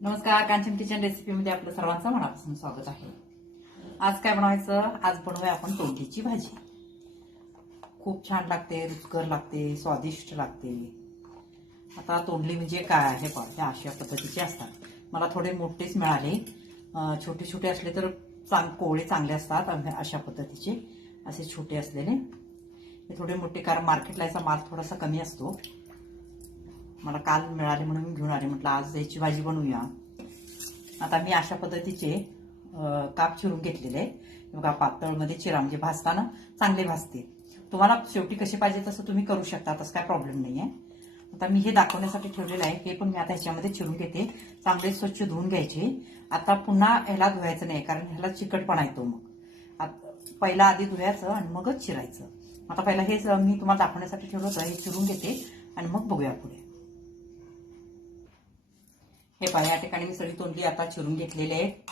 नमस्कार कांचन किचन रेसिपीमध्ये आपलं सर्वांचं मनापासून स्वागत आहे. आज काय बनवायचं? आज बनवूया आपण तोंडलीची भाजी. खूप छान लागते रुचकर लागते स्वादिष्ट लागते. आता तोंडली म्हणजे काय आहे पण त्या अशा पद्धतीचे असतात. मला थोडे मोठेच मिळाले. छोटे छोटे असले तर चांग कोवळे चांगले असतात अशा पद्धतीचे. असे छोटे असलेले. हे थोडे मोठे कारण मार्केटला याचा माल थोडासा कमी असतो. मला काल मिळाले म्हणून मी घेऊन आले. म्हटलं आज याची भाजी बनवूया. आता मी अशा पद्धतीचे काप चिरून घेतलेले. आहे. बघा पातळमध्ये चिरा म्हणजे भाजताना चांगले भाजते. तुम्हाला शेवटी कसे पाहिजे तसं तुम्ही करू शकता. तसं काय प्रॉब्लेम नाही आहे आता मी हे दाखवण्यासाठी ठेवलेलं आहे. हे पण मी आता ह्याच्यामध्ये चिरून घेते. चांगले स्वच्छ धुवून घ्यायचे. आता पुन्हा ह्याला धुवायचं नाही कारण ह्याला चिकटपणा येतो मग. पहिला आधी धुवायचं आणि मगच चिरायचं. आता पहिला हेच मी तुम्हाला दाखवण्यासाठी ठेवलं होतं. हे चिरून घेते आणि मग बघूया पुढे. हे पहा या ठिकाणी मी सगळी तोंडली आता चिरून घेतलेले आहेत.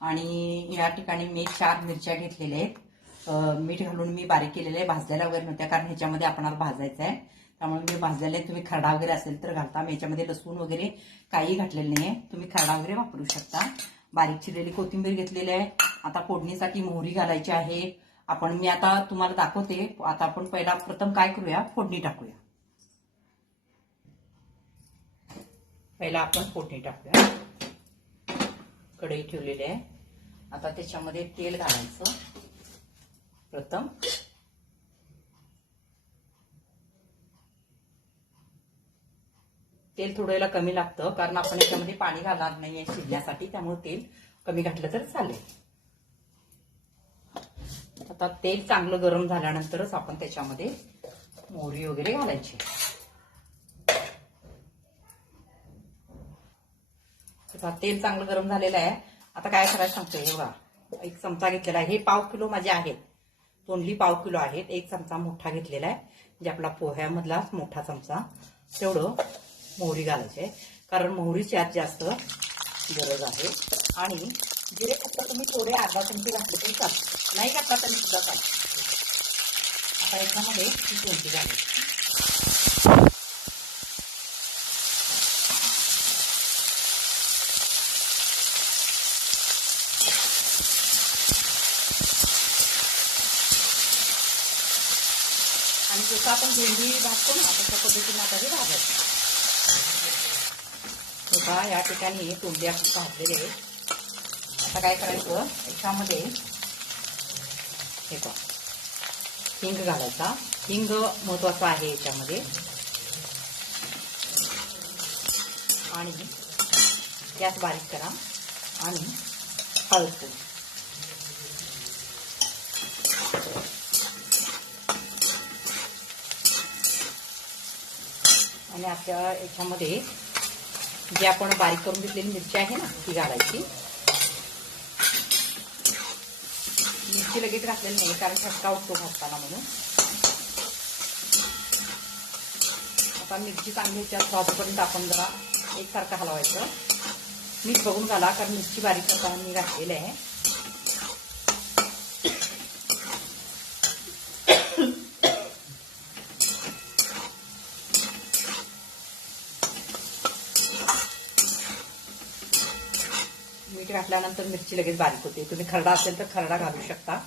आणि या ठिकाणी मी चार मिरच्या घेतलेल्या आहेत. मीठ घालून मी बारीक केलेले आहे भाजलेल्या वगैरे नव्हत्या कारण ह्याच्यामध्ये आपणाला भाजायचं आहे. त्यामुळे मी भाजलेले आहे. तुम्ही खरडा वगैरे असेल तर घालता. मी याच्यामध्ये लसूण वगैरे काही घातलेलं नाही आहे तुम्ही खरडा वगैरे वापरू शकता. बारीक चिरलेली कोथिंबीर घेतलेली आहे. आता फोडणीसाठी मोहरी घालायची आहे. आपण मी आता तुम्हाला दाखवते. आता आपण पहिला प्रथम काय करूया? फोडणी टाकूया. पहिला आपण फोडणी टाकूया. कढई ठेवलेली आहे. आता त्याच्यामध्ये तेल घालायचं. प्रथम. तेल थोड्याला कमी लागतं कारण आपण याच्यामध्ये पाणी घालणार नाहीये शिजण्यासाठी त्यामुळे तेल कमी घातलं तर चालेल. आता तेल चांगलं गरम झाल्यानंतरच आपण त्याच्यामध्ये मोहरी वगैरे घालायची. आता तेल चांगलं गरम झालेलं आहे. आता काय करायचं सांगतो हे बघा एक चमचा घेतलेला आहे. हे पाव किलो माझे आहेत. तोंडली पाव किलो आहेत. एक चमचा मोठा घेतलेला आहे. म्हणजे आपला पोह्यामधलाच मोठा चमचा. तेवढं मोहरी घालायची. आहे कारण मोहरीची आज जास्त गरज आहे. आणि जिरे फक्त तुम्ही थोडे अर्धा चमचे घातले तरी चालतं नाही घातला तरी सुद्धा चालतं आता याच्यामध्ये ती तोंडली घालायची. आणि जसं आपण भेंडी भाजतो ना तशा पद्धतीने आता हे भाजायचं. बघा या ठिकाणी तोंडे आपण भाजलेले आता काय करायचं? याच्यामध्ये हे बघा हिंग घालायचा. हिंग महत्त्वाचा आहे याच्यामध्ये. आणि गॅस बारीक करा. आणि हळद आणि आपल्या याच्यामध्ये जे आपण बारीक करून घेतलेली मिरची आहे ना ती घालायची मिरची लगेच घातलेली नाही कारण ठसका उठतो घालताना म्हणून. आता मिरची चांगली ह्याच्यात भाजूपर्यंत आपण जरा एकसारखं हलवायचं. मीठ बघून घाला कारण मिरची बारीक करताना मी घातलेली आहे. मीठ घातल्यानंतर मिरची लगेच बारीक होते. तुम्ही खरडा असेल तर खरडा घालू शकता.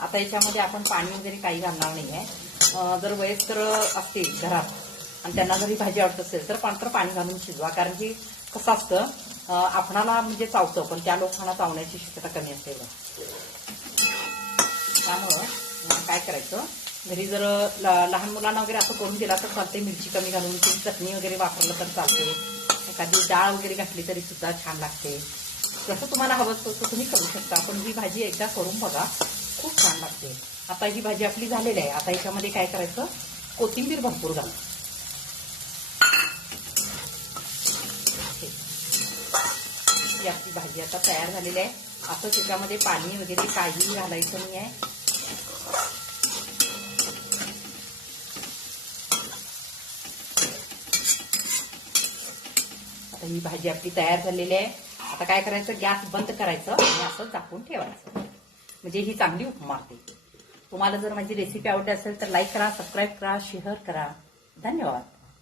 आता याच्यामध्ये आपण पाणी वगैरे काही घालणार नाही आहे जर वयस्कर असतील घरात आणि त्यांना जरी भाजी आवडत असेल तर पांढरं पाणी घालून शिजवा. कारण की कसं असतं आपणाला म्हणजे चावतं पण त्या लोकांना चावण्याची शक्यता कमी असते त्यामुळं काय करायचं? घरी जर लहान मुलांना वगैरे असं करून दिला तर चालते मिरची कमी घालून चटणी वगैरे वापरलं तर चालते एखादी डाळ वगैरे घातली तरी सुद्धा छान लागते. जसं तुम्हाला हवं तसं तुम्ही करू शकता पण ही भाजी एकदा करून बघा खूप छान लागते. आता ही भाजी आपली झालेली आहे. आता याच्यामध्ये काय करायचं? कोथिंबीर भरपूर घाल ही. आपली भाजी आता तयार झालेली आहे. असं त्याच्यामध्ये पाणी वगैरे काहीही घालायचं नाही आहे. आता ही भाजी आपली तयार झालेली आहे. आता काय करायचं? गॅस बंद करायचं आणि असं झाकून ठेवायचं. म्हणजे ही चांगली उपमा होते तुम्हाला जर माझी रेसिपी आवडली असेल तर लाईक करा सबस्क्राईब करा शेअर करा. धन्यवाद.